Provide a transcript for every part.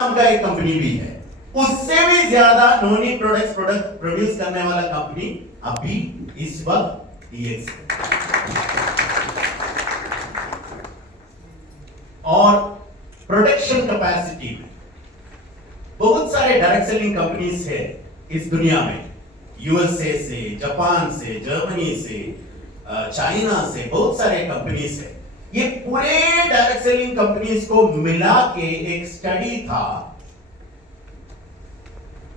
नाम का एक कंपनी भी है, उससे भी ज्यादा नोनी प्रोडक्ट प्रोड्यूस करने वाला कंपनी अभी इस वक्त डीएक्स। और प्रोडक्शन कैपेसिटी में बहुत सारे डायरेक्ट सेलिंग कंपनीज है इस दुनिया में, यूएसए से, जापान से, जर्मनी से, चाइना से, बहुत सारे कंपनीज है। ये पूरे डायरेक्ट सेलिंग कंपनीज को मिला के एक स्टडी था,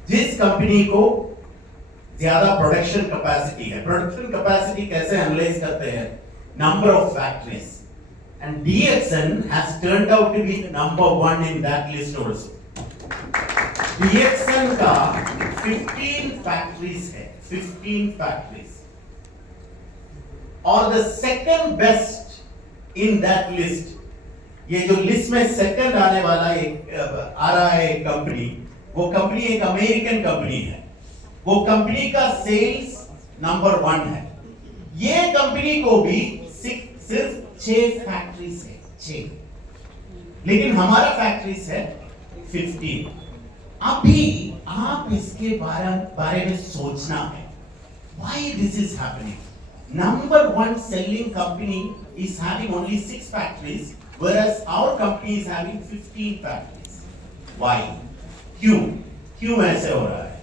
जिस कंपनी को ज्यादा प्रोडक्शन कैपेसिटी है। प्रोडक्शन कैपेसिटी कैसे एनालाइज करते हैं? Number of factories, and DXN has turned out to be number 1 in that list also. DXN का 15 फैक्ट्रीज है, 15 फैक्ट्रीज, और the second best in that list, ये जो लिस्ट में सेकंड आने वाला एक आ रहा है कंपनी, वो कंपनी एक अमेरिकन कंपनी है। वो कंपनी का सेल्स नंबर 1 है। ये कंपनी को भी सिर्फ 6 फैक्ट्रीज है, 6, लेकिन हमारा फैक्ट्रीज है 15। अभी आप इसके बारे में सोचना है, why this is happening? Number 1 selling company is having only 6 factories, whereas our company is having 15 factories. Why? क्यों ऐसे हो रहा है?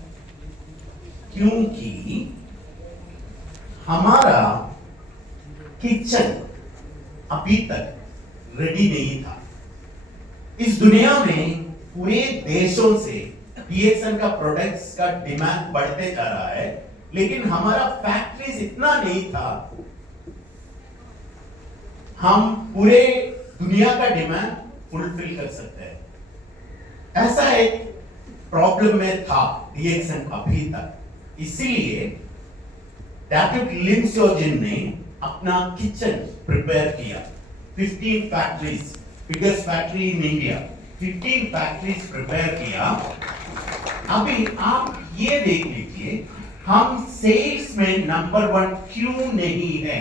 क्योंकि हमारा किचन अभी तक रेडी नहीं था। इस दुनिया में पूरे देशों से DXN का प्रोडक्ट्स का डिमांड बढ़ते जा रहा है, लेकिन हमारा फैक्ट्रीज इतना नहीं था हम पूरे दुनिया का डिमांड फुलफिल कर सकते हैं। ऐसा एक प्रॉब्लम में था DXN अभी तक। इसीलिए डैविड लिन सियोजिन ने अपना किचन प्रिपेयर किया। 15 factories, biggest factory in India, 15 factories prepare किया। अभी आप ये देख लीजिए, हम सेल्स में नंबर 1 क्यों नहीं है?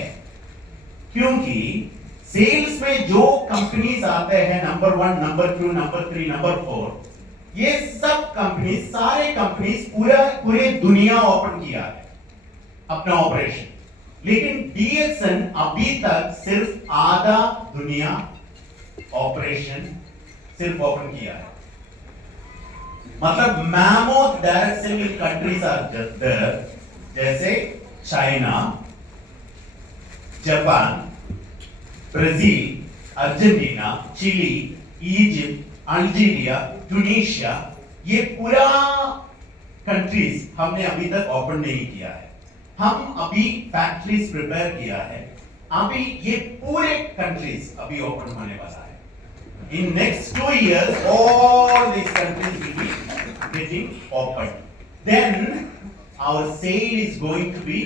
क्योंकि सेल्स में जो कंपनीज आते हैं नंबर 1, नंबर 2, नंबर 3, नंबर 4, ये सब कंपनीज, सारे कंपनीज पूरे दुनिया ओपन किया है अपना ऑपरेशन, लेकिन DXN अभी तक सिर्फ आधा दुनिया ऑपरेशन सिर्फ ओपन किया है। मतलब mammoth direct selling countries are there, जैसे China, Japan, Brazil, Argentina, Chile, Egypt, Algeria, Tunisia, ये पूरा कंट्रीज हमने अभी तक ओपन नहीं किया है। हम अभी फैक्ट्रीज प्रिपेयर किया है, अभी ये पूरे कंट्रीज अभी ओपन होने वाला है। In next 2 years, all these countries will be getting opened. Then our sale is going to be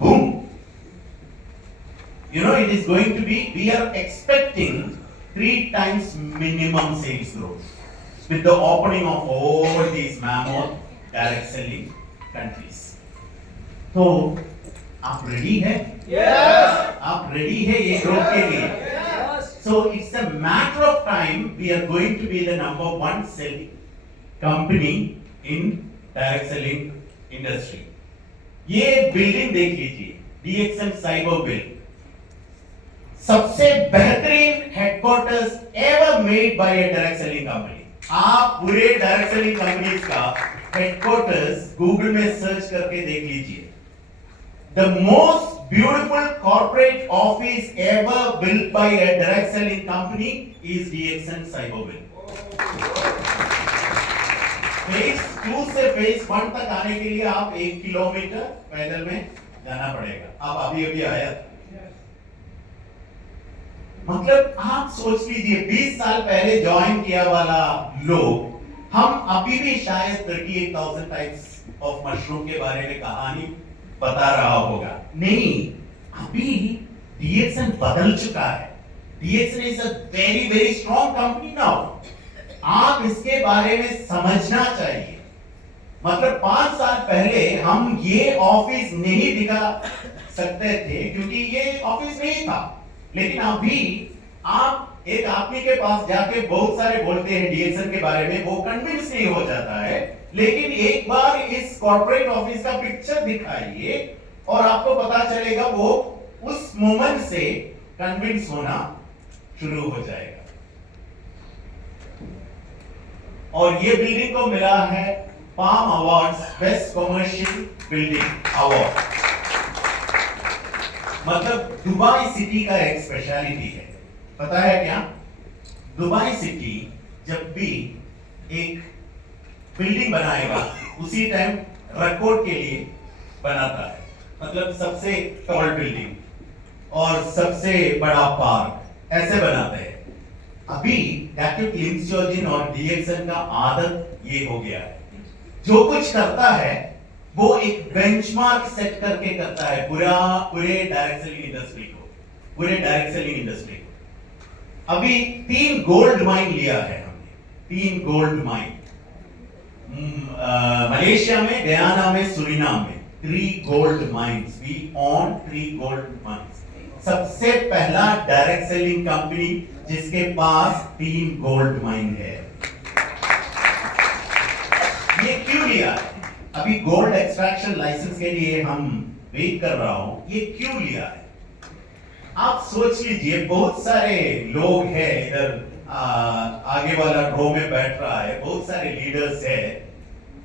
boom. You know, it is going to be, we are expecting 3 times minimum sales growth with the opening of all these mammoth direct selling countries. तो आप ready है? Yes. आप ready है ये growth के लिए? So it's a matter of time we are going to be the number 1 selling company in direct selling industry. ये building देख लीजिए, DXN साइबर बिल्ड, सबसे बेहतरीन headquarters ever made by a direct selling company. आप पूरे direct selling companies का headquarters Google में search करके देख लीजिए। The most beautiful corporate office ever built by a direct selling company is DXN Cyberbill. Phase 2 से Phase 1 तक आने के लिए आप 1 किलोमीटर पैदल में जाना पड़ेगा। आप अभी आया, मतलब आप सोच लीजिए 20 साल पहले ज्वाइन किया वाला लोग, हम अभी भी शायद 38,000 टाइप्स ऑफ मशरूम के बारे में कहानी बता रहा होगा। नहीं, अभी DXN बदल चुका है। DXN is a very very strong company now. आप इसके बारे में समझना चाहिए। मतलब 5 साल पहले हम ये ऑफिस नहीं दिखा सकते थे क्योंकि ये ऑफिस नहीं था, लेकिन अभी आप एक आदमी के पास जाके बहुत सारे बोलते हैं डीएक्सन के बारे में, वो कन्विंस नहीं हो जाता है, लेकिन एक बार इस कॉर्पोरेट ऑफिस का पिक्चर दिखाइए और आपको पता चलेगा वो उस मोमेंट से कन्विंस होना शुरू हो जाएगा। और ये बिल्डिंग को मिला है palm awards best commercial building award. मतलब दुबई सिटी का एक स्पेशलिटी है, पता है क्या? दुबई सिटी जब भी एक बिल्डिंग बनाएगा उसी टाइम रिकॉर्ड के लिए बनाता है, मतलब सबसे टॉल बिल्डिंग और सबसे बड़ा पार्क ऐसे बनाते हैं। अभी डॉक्टर क्लिंसोजिन और डीएक्सन का आदत ये हो गया है, जो कुछ करता है वो एक बेंचमार्क सेट करके करता है पूरे डायरेक्ट सेलिंग इंडस्ट्री को। अभी 3 गोल्ड माइन लिया है हमने, 3 गोल्ड माइन मलेशिया में, गयाना में, सुरिनाम में, 3 gold mines. We own 3 gold mines. सबसे पहला डायरेक्ट सेलिंग कंपनी जिसके पास 3 गोल्ड माइन है। ये क्यों लिया है? अभी गोल्ड एक्सट्रैक्शन लाइसेंस के लिए हम वेट कर रहा हूं, ये क्यों लिया है? आप सोच लीजिए, बहुत सारे लोग हैं इधर, आगे वाला रो में बैठ रहा है, बहुत सारे लीडर्स है,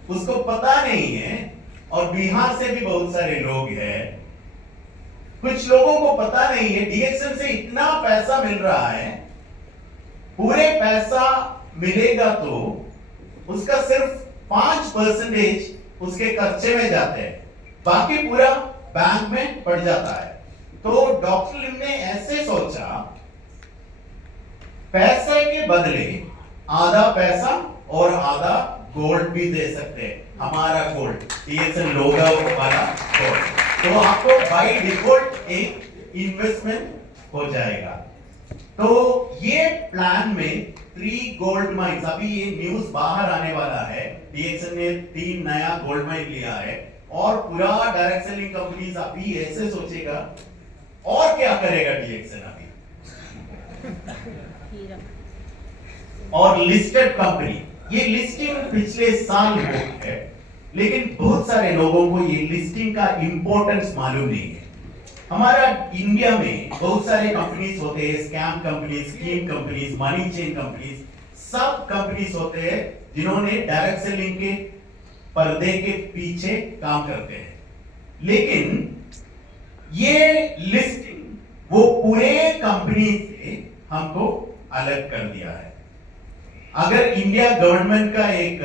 उसको पता नहीं है, और बिहार से भी बहुत सारे लोग हैं, कुछ लोगों को पता नहीं है डीएक्सन से इतना पैसा मिल रहा है, पूरे पैसा मिलेगा तो उसका सिर्फ 5% उसके खर्चे में जाते हैं, बाकी पूरा बैंक में पड़ जाता है। तो डॉक्टर लिम ने ऐसे सोचा, पैसे के बदले आधा पैसा और आधा गोल्ड भी दे सकते हैं, हमारा गोल्ड, डीएक्सन लोगो वाला गोल्ड, तो आपको बाय डिफॉल्ट एक इन्वेस्टमेंट हो जाएगा। तो ये प्लान में 3 गोल्ड माइंस, अभी ये न्यूज बाहर आने वाला है, डीएक्सन ने 3 नया गोल्ड माइन लिया है, और पूरा डायरेक्ट सेलिंग कंपनीज अभी ऐसे सोचेगा और क्या करेगा डीएक्सन अभी। और लिस्टेड कंपनी, ये लिस्टिंग पिछले साल हुई है, लेकिन बहुत सारे लोगों को ये लिस्टिंग का इंपॉर्टेंस मालूम नहीं है। हमारा इंडिया में बहुत सारे कंपनीज होते हैं, scam companies, scheme companies, money chain companies, सब कंपनीज होते हैं जिन्होंने डायरेक्ट सेलिंग के पर्दे के पीछे काम करते हैं, लेकिन ये लिस्टिंग वो पूरे कंपनी से हमको अलग कर दिया है। अगर इंडिया गवर्नमेंट का एक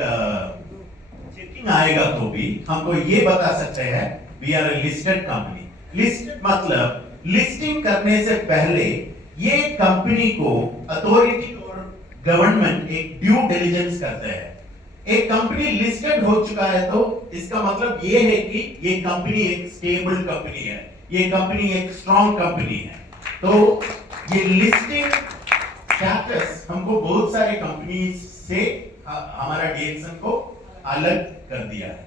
चेकिंग आएगा तो भी हमको ये बता सकते हैं we are a listed company. Listed मतलब लिस्टिंग करने से पहले ये कंपनी को अथॉरिटी और गवर्नमेंट एक ड्यू डिलिजेंस करते हैं। एक कंपनी लिस्टेड हो चुका है तो इसका मतलब ये है कि ये कंपनी एक स्टेबल कंपनी है, ये कंपनी एक स्ट्रॉन्ग कंपनी है। तो ये लिस्टिंग स्टेटस हमको बहुत सारे कंपनी से हमारा डीएक्सन को अलग कर दिया है।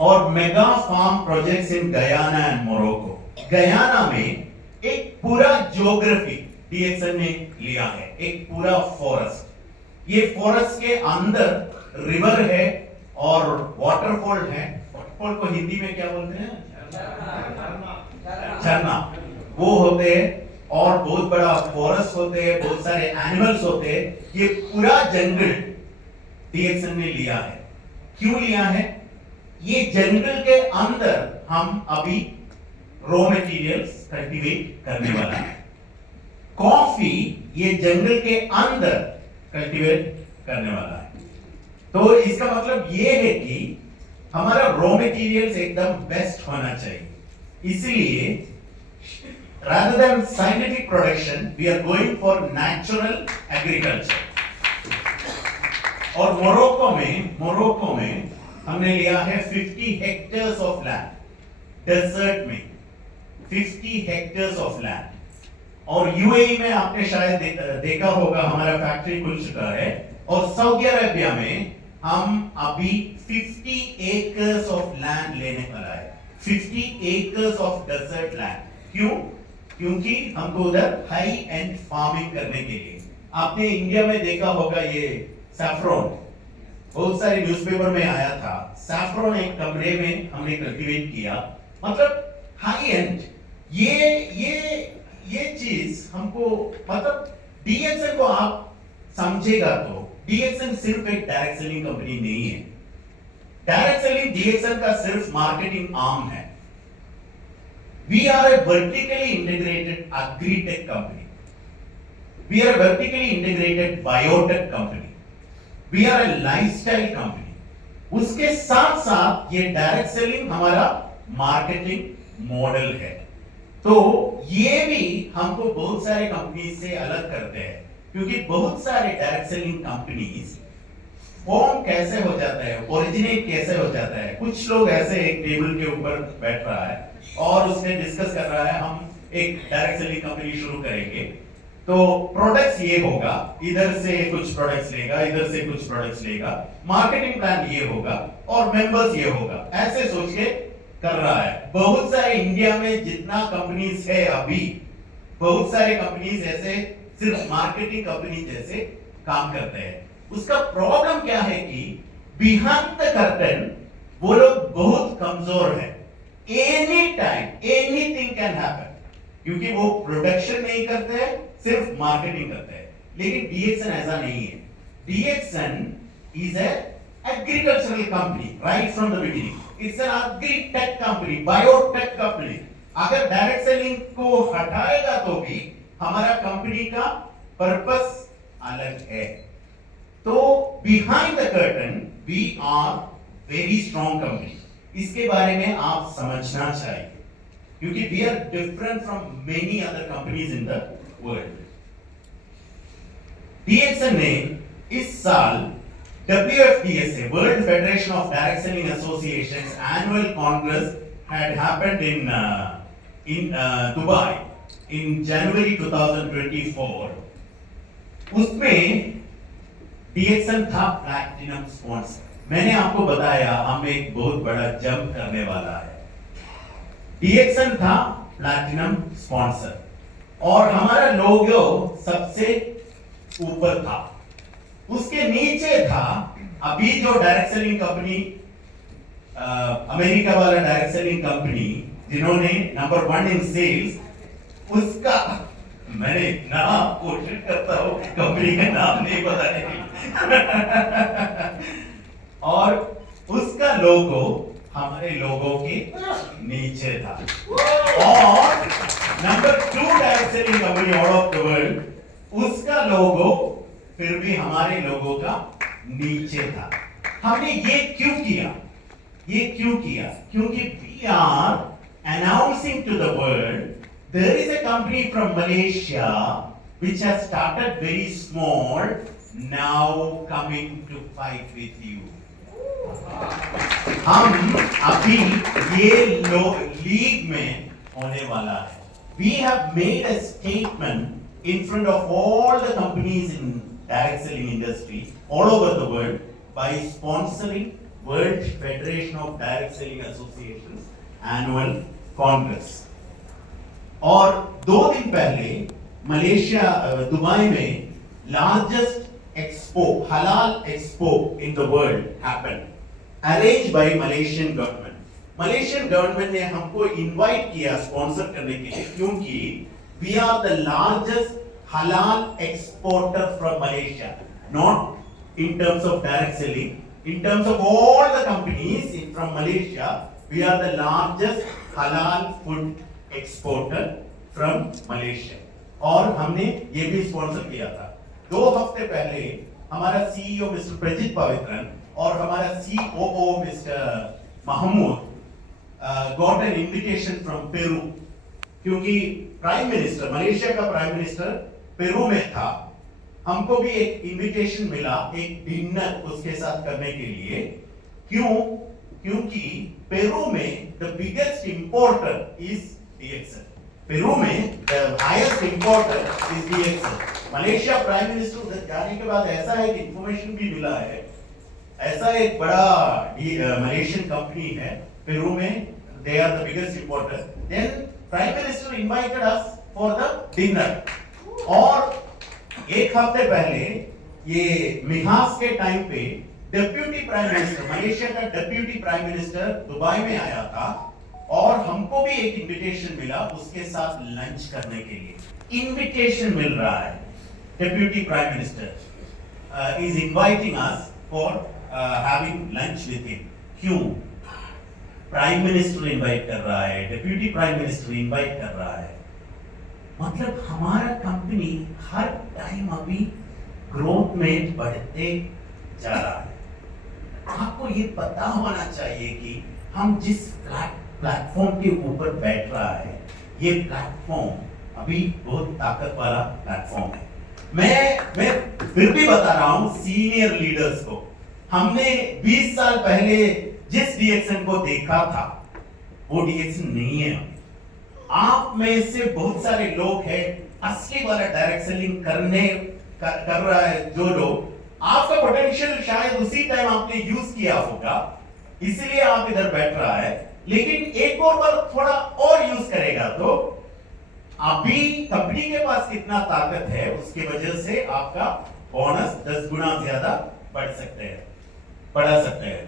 और mega farm projects in Guyana and Morocco, Guyana में एक पूरा ज्योग्राफी डीएक्सन ने लिया है, एक पूरा फॉरेस्ट। ये फॉरेस्ट के अंदर रिवर है और वाटरफॉल है। वाटरफॉल को हिंदी में क्या बोलते हैं? झरना। वो होते हैं और बहुत बड़ा फॉरेस्ट होते हैं, बहुत सारे एनिमल्स होते हैं। ये पूरा जंगल डीएक्सन ने लिया है। क्यों लिया है? ये जंगल के अंदर हम अभी रॉ मटेरियल्स कल्टीवेट करने वाला है। कॉफी ये जंगल के अंदर कल्टीवेट करने वाला है। तो इसका मतलब ये है कि हमारा रॉ मटेरियल्स एकदम बेस्ट होना चाहिए। इसलिए rather than scientific production we are going for natural agriculture। और मोरक्को में हमने लिया है 50 हेक्टेयर्स ऑफ लैंड, डेजर्ट में 50 हेक्टेयर्स ऑफ लैंड। और यूएई में आपने शायद देखा होगा हमारा फैक्ट्री खुल चुका है। और सऊदी अरेबिया में हम अभी 50 एकर्स ऑफ लैंड लेने वाला है, 50 एकर्स ऑफ डेजर्ट लैंड। क्यों? क्योंकि हमको उधर हाई एंड फार्मिंग करने के लिए, आपने इंडिया में देखा होगा ये सैफ्रॉन, बहुत सारे न्यूज़पेपर में आया था, सैफ्रॉन एक कमरे में हमने कल्टीवेट किया, मतलब हाई एंड। ये चीज हमको, मतलब डीएक्सएन को आप समझेगा तो डीएक्सएन सिर्फ एक डायरेक्ट सेलिंग कंपनी नहीं है। डायरेक्ट सेलिंग डीएक्सएन का सिर्फ मार्केटिंग आर्म है। We are a vertically integrated agritech company, we are a vertically integrated biotech company, we are a lifestyle company. उसके साथ साथ ये डायरेक्ट सेलिंग हमारा मार्केटिंग मॉडल है। तो ये भी हमको बहुत सारे कंपनी से अलग करते हैं, क्योंकि बहुत सारे डायरेक्ट सेलिंग कंपनीज फॉर्म कैसे हो जाता है, ओरिजिनेट कैसे हो जाता है। कुछ लोग ऐसे एक टेबल के ऊपर बैठ रहा है और उसने डिस्कस कर रहा है हम एक डायरेक्ट सेलिंग कंपनी शुरू करेंगे, तो प्रोडक्ट्स ये होगा, इधर से कुछ प्रोडक्ट्स लेगा, इधर से कुछ प्रोडक्ट्स लेगा, मार्केटिंग प्लान ये होगा और मेंबर्स ये होगा, ऐसे सोच के कर रहा है। बहुत सारे इंडिया में जितना कंपनीज है अभी, बहुत सारे कंपनीज ऐसे सिर्फ मार्केटिंग कंपनी जैसे काम करते हैं। उसका प्रॉब्लम क्या है कि बिहाइंड द कर्टन वो लोग बहुत कमजोर है। Any time anything can happen, क्योंकि वो प्रोडक्शन नहीं करते हैं, सिर्फ मार्केटिंग करते हैं। लेकिन डीएक्सएन ऐसा नहीं है। DXN is a agricultural company right from the beginning. It's an agritech company, biotech company. अगर डायरेक्ट सेलिंग को हटाएगा तो भी हमारा कंपनी का पर्पस अलग है। तो behind the curtain we are very strong company. इसके बारे में आप समझना चाहिए, क्योंकि we are different from many other companies in the world. DXN ने इस साल WFDSA, World Federation of Direct Selling Associations annual congress had happened in Dubai in January 2024. उसमें डीएक्सएन था प्लैटिनम स्पॉन्सर। मैंने आपको बताया हम एक बहुत बड़ा जंप करने वाला है। डीएक्सएन था प्लैटिनम स्पॉन्सर और हमारा लोगो सबसे ऊपर था। उसके नीचे था अभी जो डायरेक्ट सेलिंग कंपनी, अमेरिका वाला डायरेक्ट सेलिंग कंपनी जिन्होंने नंबर 1 इन सेल्स, उसका मैंने नाम कोशिश करता हूं कंपनी का नाम नहीं बताने की और उसका लोगो हमारे लोगों के नीचे था। और number 2 direct selling company out of the world, उसका लोगो फिर भी हमारे लोगों का नीचे था। हमने ये क्यों किया? क्योंकि we are announcing to the world there is a company from Malaysia which has started very small, now coming to fight with you. हम अभी ये लीग में होने वाला है। We have made a statement in front of all the companies in direct selling industry all over the world by sponsoring World Federation of Direct Selling Associations annual congress. और 2 दिन पहले मलेशिया दुबई में largest expo, halal expo in the world happened, arranged by Malaysian government. Malaysian government ने हमको invite किया sponsor करने के लिए, क्योंकि we are the largest halal exporter from Malaysia, not in terms of direct selling, in terms of all the companies from Malaysia, we are the largest halal food exporter from Malaysia. और हमने ये भी sponsor किया था। 2 हफ्ते पहले हमारा CEO mister Prajit Pavithran और हमारा COO mister Mahmood got an invitation from Peru, क्योंकि प्राइम मिनिस्टर, मलेशिया का प्राइम मिनिस्टर पेरू में था। हमको भी एक इनविटेशन मिला एक डिनर उसके साथ करने के लिए। क्योंकि पेरू में the biggest importer is DXN. Peru में the highest importer is DXN. Malaysia prime minister उधर जाने के बाद ऐसा है कि इंफॉर्मेशन भी मिला है, ऐसा एक बड़ा मलेशियन कंपनी है पेरू में, they are the biggest importer. Then Prime Minister invited us for the dinner. और एक हफ्ते पहले ये मिहास के टाइम पे डेप्यूटी प्राइम मिनिस्टर, मलेशिया का डेप्यूटी प्राइम मिनिस्टर दुबई में आया था और हमको भी एक इनविटेशन मिला उसके साथ लंच करने के लिए। इनविटेशन मिल रहा है, deputy prime minister is inviting us for having lunch with him. क्यों? प्राइम मिनिस्टर इनवाइट कर रहा है, डेप्यूटी प्राइम मिनिस्टर इनवाइट कर रहा है, मतलब हमारा कंपनी हर टाइम अभी ग्रोथ में बढ़ते जा रहा है। आपको ये पता होना चाहिए कि हम जिस प्लेटफॉर्म के ऊपर बैठ रहा है, ये प्लेटफॉर्म अभी बहुत ताकत वाला प्लेटफॉर्म है। मैं फिर भी बता रहा हूं सीनियर लीडर्स को, हमने 20 साल पहले जिस डीएक्सन को देखा था वो डीएक्सन नहीं है। आप में से बहुत सारे लोग हैं असली वाला डायरेक्ट सेलिंग कर रहा है जो लोग, आपका पोटेंशियल शायद उसी टाइम आपने यूज किया होगा, इसलिए आप इधर बैठ रहा है। लेकिन एक और बार थोड़ा और यूज करेगा तो अभी कंपनी के पास कितना ताकत है उसकी वजह से आपका बोनस 10 गुना ज्यादा बढ़ा सकते हैं।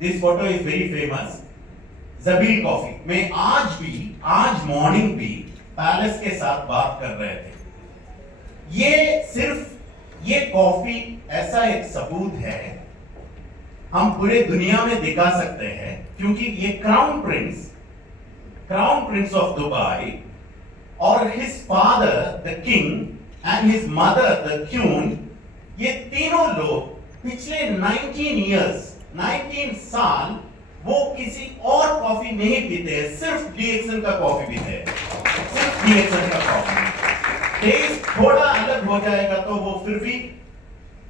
This photo is very famous, जबील कॉफी में आज मॉर्निंग भी पैलेस के साथ बात कर रहे थे। ये कॉफी ऐसा एक सबूत है, हम पूरे दुनिया में दिखा सकते हैं, क्योंकि ये क्राउन प्रिंस ऑफ दुबई और his father the king and his mother the queen, ये तीनों लोग पिछले 19 साल वो किसी और कॉफी नहीं पीते हैं, सिर्फ डीएक्सन का कॉफी पीते हैं, सिर्फ डीएक्सन का कॉफी। टेस्ट थोड़ा अलग हो जाएगा तो वो फिर भी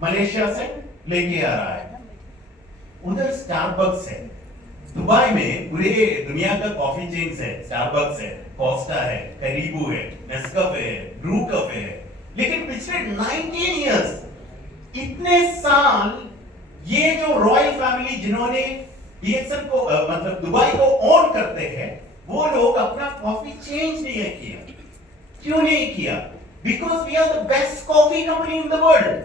मलेशिया से लेके आ रहा है। उधर स्टारबक्स है, दुबई में पूरे दुनिया का कॉफी चेन्स है, स्टारबक्स है, कोस्टा है, कैरिबू है, नेस्कैफे है, ब्रू कैफे है, लेकिन पिछले 19 इयर्स, इतने साल ये जो रॉयल फैमिली जिन्होंने डीएक्सन को मतलब दुबई को ओन करते हैं, वो लोग अपना कॉफी चेंज नहीं किया। क्यों नहीं किया? Because we are the best coffee company in the world.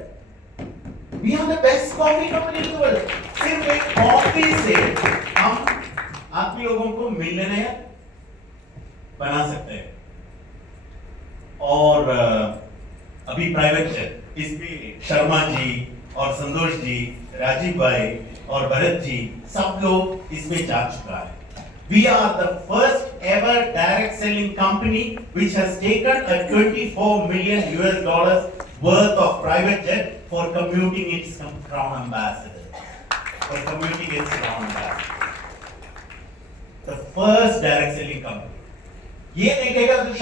We are the best coffee company in the world. सिर्फ एक कॉफी से हम आप लोगों को मिलियनेयर बना सकते हैं। और अभी प्राइवेट जेट, इसमें शर्मा जी और संतोष जी, राजीव भाई और भरत जी, सब लोग इसमें जा चुका है। We are the first ever direct selling company which has taken a $24 million worth of private jet for commuting its crown ambassador. The first direct selling company. ये देखेगा तो